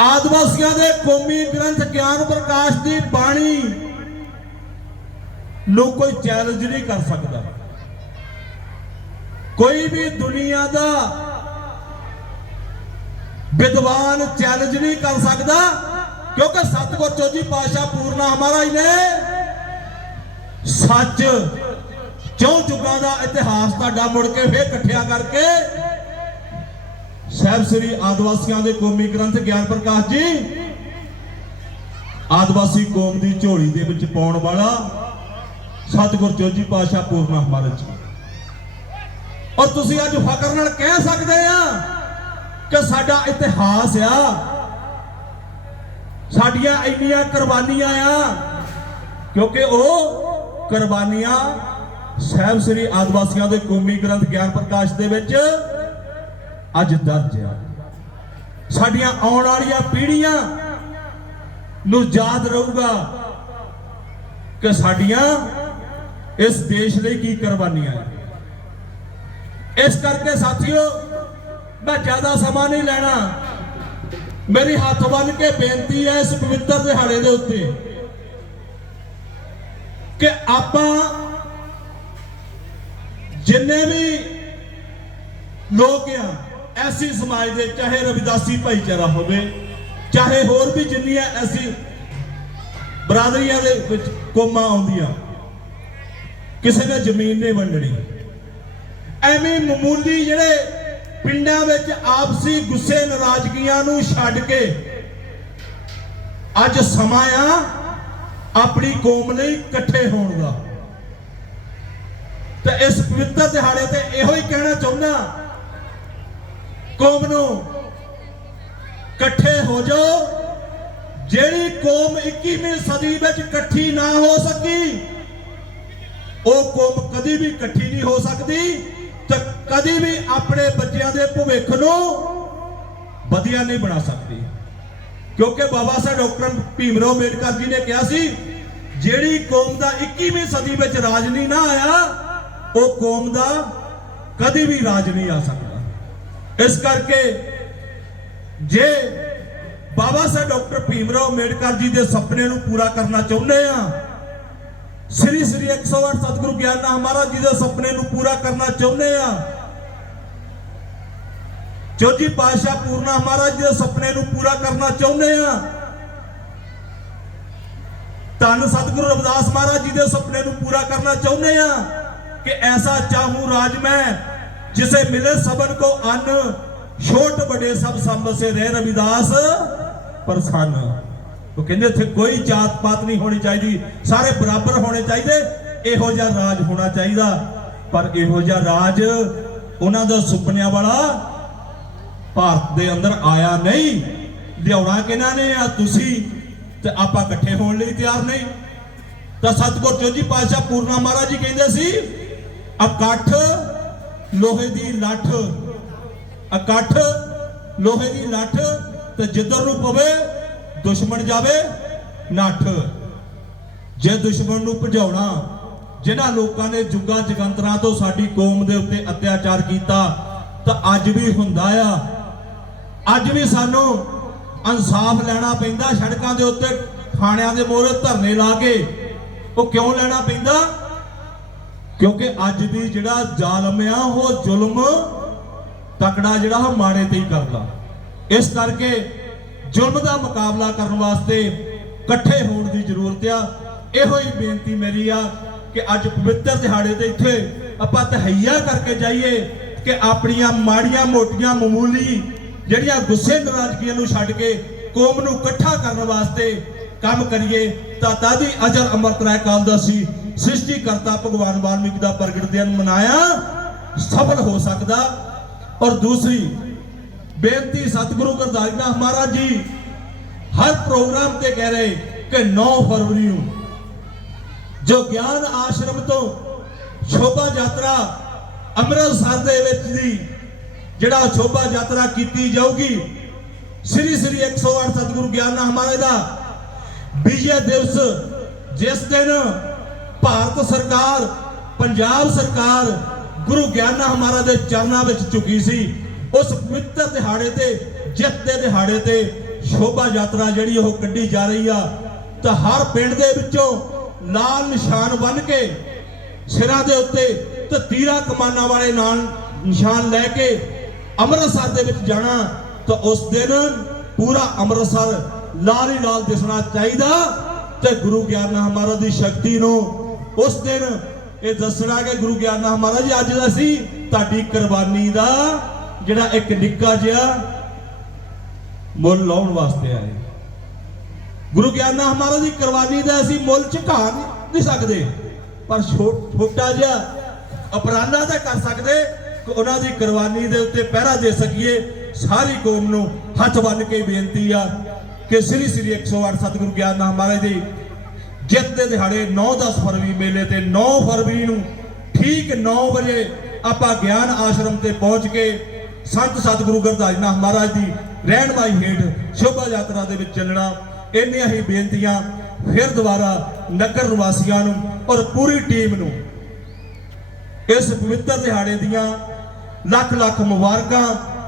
ਆਦਿਵਾਸੀਆਂ ਦੇ ਕੌਮੀ ਗ੍ਰੰਥ ਗਿਆਨ ਪ੍ਰਕਾਸ਼ ਦੀ ਬਾਣੀ ਨੂੰ ਕੋਈ ਚੈਲੰਜ ਨਹੀਂ ਕਰ ਸਕਦਾ। ਕੋਈ ਵੀ ਦੁਨੀਆ ਦਾ ਵਿਦਵਾਨ ਚੈਲੰਜ ਨਹੀਂ ਕਰ ਸਕਦਾ, ਕਿਉਂਕਿ ਸਤਗੁਰ ਚੋਜੀ ਪਾਸ਼ਾ ਪੂਰਨਾ ਹਮਾਰਾ ਹੀ ਨੇ। ਸੱਚ ਚੌਂ ਯੁੱਗਾਂ ਦਾ ਇਤਿਹਾਸ ਤੁਹਾਡਾ ਮੁੜ ਕੇ ਫੇਰ ਇਕੱਠਿਆ ਕਰਕੇ ਸਾਹਿਬ ਸ੍ਰੀ ਆਦਿਵਾਸੀਆਂ ਦੇ ਕੌਮੀ ਗ੍ਰੰਥ ਗਿਆਨ ਪ੍ਰਕਾਸ਼ ਜੀ। ਆਦਿਵਾਸੀ ਕੌਮ ਦੀ ਝੋਲੀ ਦੇ ਵਿੱਚ ਪਾਉਣ ਵਾਲਾ ਸਤਿਗੁਰ ਚੋਜੀ ਪਾਤਸ਼ਾਹ ਪੂਰਨਾ ਮਹਾਰਾਜ ਜੀ। ਔਰ ਤੁਸੀਂ ਅੱਜ ਫਕਰ ਨਾਲ ਕਹਿ ਸਕਦੇ ਆ ਕਿ ਸਾਡਾ ਇਤਿਹਾਸ ਆ, ਸਾਡੀਆਂ ਇੰਨੀਆਂ ਕੁਰਬਾਨੀਆਂ ਆ, ਕਿਉਂਕਿ ਉਹ ਕੁਰਬਾਨੀਆਂ ਸਾਹਿਬ ਸ੍ਰੀ ਆਦਿਵਾਸੀਆਂ ਦੇ ਕੌਮੀ ਗ੍ਰੰਥ ਗਿਆਨ ਪ੍ਰਕਾਸ਼ ਦੇ ਵਿੱਚ ਅੱਜ ਦਰਜ ਆ ਸਾਡੀਆਂ ਆਉਣ ਵਾਲੀਆਂ ਪੀੜ੍ਹੀਆਂ ਨੂੰ ਯਾਦ ਰਹੂਗਾ ਕਿ ਸਾਡੀਆਂ ਇਸ ਦੇਸ਼ ਲਈ ਕੀ ਕੁਰਬਾਨੀਆਂ ਇਸ ਕਰਕੇ ਸਾਥੀਓ, ਮੈਂ ਜ਼ਿਆਦਾ ਸਮਾਂ ਨਹੀਂ ਲੈਣਾ। ਮੇਰੀ ਹੱਥ ਬੰਨ ਕੇ ਬੇਨਤੀ ਹੈ ਇਸ ਪਵਿੱਤਰ ਦਿਹਾੜੇ ਦੇ ਉੱਤੇ ਕਿ ਆਪਾਂ ਜਿੰਨੇ ਵੀ ਲੋਕ ਆ ਐਸੀ ਸਮਾਜ ਦੇ, ਚਾਹੇ ਰਵਿਦਾਸੀ ਭਾਈਚਾਰਾ ਹੋਵੇ, ਚਾਹੇ ਹੋਰ ਵੀ ਜਿੰਨੀਆਂ ਐਸੀ ਬਰਾਦਰੀਆਂ ਦੇ ਵਿੱਚ ਕੋਮਾਂ ਆਉਂਦੀਆਂ, ਕਿਸੇ ਨੇ ਜ਼ਮੀਨ ਨਹੀਂ ਵੰਡਣੀ। ਐਵੇਂ ਮਾਮੂਲੀ ਜਿਹੜੇ ਪਿੰਡਾਂ ਵਿੱਚ ਆਪਸੀ ਗੁੱਸੇ, ਨਾਰਾਜ਼ਗੀਆਂ ਨੂੰ ਛੱਡ ਕੇ ਅੱਜ ਸਮਾਂ ਆ ਆਪਣੀ ਕੌਮ ਲਈ ਇਕੱਠੇ ਹੋਣ ਦਾ। ਤੇ ਇਸ ਪਵਿੱਤਰ ਦਿਹਾੜੇ ਤੇ ਇਹੋ ਹੀ ਕਹਿਣਾ ਚਾਹੁੰਦਾ ਕੌਮ ਨੂੰ ਇਕੱਠੇ ਹੋ ਜਾਓ। ਜਿਹੜੀ ਕੌਮ 21ਵੀਂ ਸਦੀ ਵਿੱਚ ਇਕੱਠੀ ਨਾ ਹੋ ਸਕੀ, ਉਹ ਕੌਮ ਕਦੀ ਵੀ ਇਕੱਠੀ ਨਹੀਂ ਹੋ ਸਕਦੀ ਤੇ ਕਦੀ ਵੀ ਆਪਣੇ ਬੱਚਿਆਂ ਦੇ ਭਵਿੱਖ ਨੂੰ ਵਧੀਆ ਨਹੀਂ ਬਣਾ ਸਕਦੀ। ਕਿਉਂਕਿ ਬਾਬਾ ਸਾਹਿਬ ਡਾਕਟਰ ਭੀਮਰਾਓ ਅੰਬੇਡਕਰ ਜੀ ਨੇ ਕਿਹਾ ਸੀ, ਜਿਹੜੀ ਕੌਮ ਦਾ 21ਵੀਂ ਸਦੀ ਵਿੱਚ ਰਾਜ ਨਹੀਂ ਨਾ ਆਇਆ, ਉਹ ਕੌਮ ਦਾ ਕਦੀ ਵੀ ਰਾਜ ਨਹੀਂ ਆ ਸਕਦਾ। ਇਸ ਕਰਕੇ ਜੇ ਬਾਬਾ ਸਾਹਿਬ ਡਾਕਟਰ ਭੀਮਰਾਓ ਅੰਬੇਡਕਰ ਜੀ ਦੇ ਸੁਪਨੇ ਨੂੰ ਪੂਰਾ ਕਰਨਾ ਚਾਹੁੰਦੇ ਆ, ਸ੍ਰੀ ਸ੍ਰੀ 108 ਸਤਿਗੁਰੂ ਗਿਆਨਾ ਮਹਾਰਾਜ ਜੀ ਦੇ ਸੁਪਨੇ ਨੂੰ ਪੂਰਾ ਕਰਨਾ ਚਾਹੁੰਦੇ ਆ ਚੌਥੀ ਪਾਤਸ਼ਾਹ ਪੂਰਨਾ ਮਹਾਰਾਜ ਜੀ ਦੇ ਸੁਪਨੇ ਨੂੰ ਪੂਰਾ ਕਰਨਾ ਚਾਹੁੰਦੇ ਆ, ਧੰਨ ਸਤਿਗੁਰੂ ਰਵਿਦਾਸ ਮਹਾਰਾਜ ਜੀ ਦੇ ਸੁਪਨੇ ਨੂੰ ਪੂਰਾ ਕਰਨਾ ਚਾਹੁੰਦੇ ਆ ਕਿ ਐਸਾ ਚਾਹੂੰ ਰਾਜ ਮੈਂ ਜਿਸੇ ਮਿਲੇ ਸਬਨ ਕੋ ਅੰਨ ਛੋਟ ਬੜੇ ਸਭ ਸੰਭ ਸੇ ਰਹਿ ਰਵਿਦਾਸ ਪ੍ਰਸੰਨ ਉਹ ਕਹਿੰਦੇ ਇੱਥੇ ਕੋਈ ਜਾਤ ਪਾਤ ਨਹੀਂ ਹੋਣੀ ਚਾਹੀਦੀ ਸਾਰੇ ਬਰਾਬਰ ਹੋਣੇ ਚਾਹੀਦੇ ਇਹੋ ਜਿਹਾ ਰਾਜ ਹੋਣਾ ਚਾਹੀਦਾ ਪਰ ਇਹੋ ਜਿਹਾ ਰਾਜ ਉਹਨਾਂ ਦਾ ਸੁਪਨਿਆਂ ਵਾਲਾ ਭਾਰਤ ਦੇ ਅੰਦਰ ਆਇਆ ਨਹੀਂ ਲਿਆਉਣਾ ਕਿਹਨਾਂ ਨੇ ਆ ਤੁਸੀਂ ਤੇ ਆਪਾਂ ਇਕੱਠੇ ਹੋਣ ਲਈ ਤਿਆਰ ਨਹੀਂ ਤਾਂ ਸਤਿਗੁਰ ਚੌਜੀ ਪਾਤਸ਼ਾਹ ਪੂਰਨਾ ਮਹਾਰਾਜ ਜੀ ਕਹਿੰਦੇ ਸੀ ਇਕੱਠ ਲੋਹੇ ਦੀ ਲੱਠ ਇਕੱਠ, ਲੋਹੇ ਦੀ ਲੱਠ ਤੇ ਜਿੱਧਰ ਨੂੰ ਪਵੇ, ਦੁਸ਼ਮਣ ਜਾਵੇ ਨੱਠ। ਜੇ ਦੁਸ਼ਮਣ ਨੂੰ ਭਜਾਉਣਾ, ਜਿਨ੍ਹਾਂ ਲੋਕਾਂ ਨੇ ਜੁਗਾਂ ਜਗੰਤਰਾਂ ਤੋਂ ਸਾਡੀ ਕੌਮ ਦੇ ਉੱਤੇ ਅਤਿਆਚਾਰ ਕੀਤਾ, ਤਾਂ ਅੱਜ ਵੀ ਹੁੰਦਾ ਆ। ਅੱਜ ਵੀ ਸਾਨੂੰ ਇਨਸਾਫ ਲੈਣਾ ਪੈਂਦਾ ਸੜਕਾਂ ਦੇ ਉੱਤੇ, ਖਾਣਿਆਂ ਦੇ ਮੋਹਰੇ ਧਰਨੇ ਲਾ ਕੇ। ਉਹ ਕਿਉਂ ਲੈਣਾ ਪੈਂਦਾ? ਕਿਉਂਕਿ ਅੱਜ ਵੀ ਜਿਹੜਾ ਜ਼ਾਲਮ ਆ, ਉਹ ਜ਼ੁਲਮ ਤਕੜਾ ਜਿਹੜਾ ਉਹ ਮਾੜੇ ਤੇ ਹੀ ਕਰਦਾ। ਇਸ ਕਰਕੇ ਜ਼ੁਲਮ ਦਾ ਮੁਕਾਬਲਾ ਕਰਨ ਵਾਸਤੇ ਇਕੱਠੇ ਹੋਣ ਦੀ ਜ਼ਰੂਰਤ ਆ। ਇਹੋ ਹੀ ਬੇਨਤੀ ਮੇਰੀ ਆ ਕਿ ਅੱਜ ਪਵਿੱਤਰ ਦਿਹਾੜੇ ਤੇ ਇੱਥੇ ਆਪਾਂ ਤਹਈਆ ਕਰਕੇ ਜਾਈਏ ਕਿ ਆਪਣੀਆਂ ਮਾੜੀਆਂ ਮੋਟੀਆਂ ਮਾਮੂਲੀ ਜਿਹੜੀਆਂ ਗੁੱਸੇ ਨਾਰਾਜ਼ਗੀਆਂ ਨੂੰ ਛੱਡ ਕੇ ਕੌਮ ਨੂੰ ਇਕੱਠਾ ਕਰਨ ਵਾਸਤੇ ਕੰਮ ਕਰੀਏ ਤਾਂ ਤਾਦੀ ਅਜਰ ਅਮਰਤ ਰਾਇ ਕਾਲ ਦਾ ਸੀ ਸ੍ਰਿਸ਼ਟੀਕਰਤਾ ਭਗਵਾਨ ਵਾਲਮੀਕ ਦਾ ਪ੍ਰਗਟ ਦਿਨ ਮਨਾਇਆ ਸਫਲ ਹੋ ਸਕਦਾ। ਔਰ ਦੂਸਰੀ, ਬੇਨਤੀ ਸਤਿਗੁਰੂ ਗੁਰਦਾਸ ਨਾਥ ਮਹਾਰਾਜ ਜੀ, ਹਰ ਪ੍ਰੋਗਰਾਮ ਤੇ ਕਹਿ ਰਹੇ ਕਿ 9 ਫਰਵਰੀ ਨੂੰ ਜੋ ਗਿਆਨ ਆਸ਼ਰਮ ਤੋਂ ਸ਼ੋਭਾ ਯਾਤਰਾ ਅੰਮ੍ਰਿਤਸਰ ਦੇ ਵਿੱਚ ਦੀ ਜਿਹੜਾ ਸ਼ੋਭਾ ਯਾਤਰਾ ਕੀਤੀ ਜਾਊਗੀ, ਸ੍ਰੀ ਸ੍ਰੀ 108 ਸਤਿਗੁਰੂ ਗਿਆਨ ਮਹਾਰਾਜ ਦਾ ਵਿਜੇ ਦਿਵਸ ਜਿਸ ਦਿਨ ਭਾਰਤ ਸਰਕਾਰ, ਪੰਜਾਬ ਸਰਕਾਰ ਗੁਰੂ ਗਿਆਨਾ ਹਮਾਰਾ ਦੇ ਚਰਨਾਂ ਵਿੱਚ ਝੁਕੀ ਸੀ। ਉਸ ਪਵਿੱਤਰ ਦਿਹਾੜੇ ਤੇ, ਜਿੱਤ ਦੇ ਦਿਹਾੜੇ ਤੇ ਸ਼ੋਭਾ ਯਾਤਰਾ ਜਿਹੜੀ ਉਹ ਕੱਢੀ ਜਾ ਰਹੀ ਆ, ਤਾਂ ਹਰ ਪਿੰਡ ਦੇ ਵਿੱਚੋਂ ਲਾਲ ਨਿਸ਼ਾਨ ਬੰਨ ਕੇ ਸਿਰਾਂ ਦੇ ਉੱਤੇ ਤੇ ਤੀਰਾ ਕਮਾਨਾਂ ਵਾਲੇ ਨਾਲ ਨਿਸ਼ਾਨ ਲੈ ਕੇ ਅੰਮ੍ਰਿਤਸਰ ਦੇ ਵਿੱਚ ਜਾਣਾ, ਤਾਂ ਉਸ ਦਿਨ ਪੂਰਾ ਅੰਮ੍ਰਿਤਸਰ ਲਾਲ ਹੀ ਲਾਲ ਦਿਸਣਾ ਚਾਹੀਦਾ ਤੇ ਗੁਰੂ ਗਿਆਨ ਮਹਾਰਾਜ ਦੀ ਸ਼ਕਤੀ ਨੂੰ ਉਸ ਦਿਨ ਇਹ ਦੱਸਣਾ ਕਿ ਗੁਰੂ ਗਿਆਨ ਮਹਾਰਾਜ ਜੀ, ਅੱਜ ਸੀ ਤੁਹਾਡੀ ਕੁਰਬਾਨੀ ਦਾ ਜਿਹੜਾ ਇੱਕ ਨਿੱਕਾ ਜਿਹਾ ਮੁੱਲ ਲਾਉਣ ਵਾਸਤੇ ਆਏ। ਗੁਰੂ ਗਿਆਨਾ ਮਹਾਰਾਜ ਦੀ ਕੁਰਬਾਨੀ ਦਾ ਅਸੀਂ ਮੁੱਲ ਝੁਕਾ ਨਹੀਂ ਸਕਦੇ, ਪਰ ਛੋ- ਛੋਟਾ ਜਿਹਾ ਅਪਰਾਧਾ ਤਾਂ ਕਰ ਸਕਦੇ ਕਿ ਉਹਨਾਂ ਦੀ ਕੁਰਬਾਨੀ ਦੇ ਉੱਤੇ ਪਹਿਰਾ ਦੇ ਸਕੀਏ। ਸਾਰੀ ਕੌਮ ਨੂੰ ਹੱਥ ਬੰਨ ਕੇ ਬੇਨਤੀ ਆ ਕਿ ਸ੍ਰੀ ਸ੍ਰੀ 108 ਸਤਿਗੁਰੂ ਗਿਆਨਾ ਮਹਾਰਾਜ ਦੀ ਜਿੱਤ ਦੇ ਦਿਹਾੜੇ 9-10 ਫਰਵਰੀ ਮੇਲੇ ਤੇ 9 ਫਰਵਰੀ ਨੂੰ ਠੀਕ 9 ਵਜੇ ਆਪਾਂ ਗਿਆਨ ਆਸ਼ਰਮ ਤੇ ਪਹੁੰਚ ਕੇ ਸੰਤ ਸਤਿਗੁਰੂ ਗੁਰਦਾਸ ਨਾਥ ਮਹਾਰਾਜ ਦੀ ਰਹਿਨਮਾਈ ਹੇਠ ਸ਼ੋਭਾ ਯਾਤਰਾ ਦੇ ਵਿੱਚ ਚੱਲਣਾ, ਇੰਨੀਆਂ ਹੀ ਬੇਨਤੀਆਂ ਫਿਰ ਦੁਬਾਰਾ ਨਗਰ ਨਿਵਾਸੀਆਂ ਨੂੰ ਔਰ ਪੂਰੀ ਟੀਮ ਨੂੰ। ਇਸ ਪਵਿੱਤਰ ਦਿਹਾੜੇ ਦੀਆਂ ਲੱਖ ਲੱਖ ਮੁਬਾਰਕਾਂ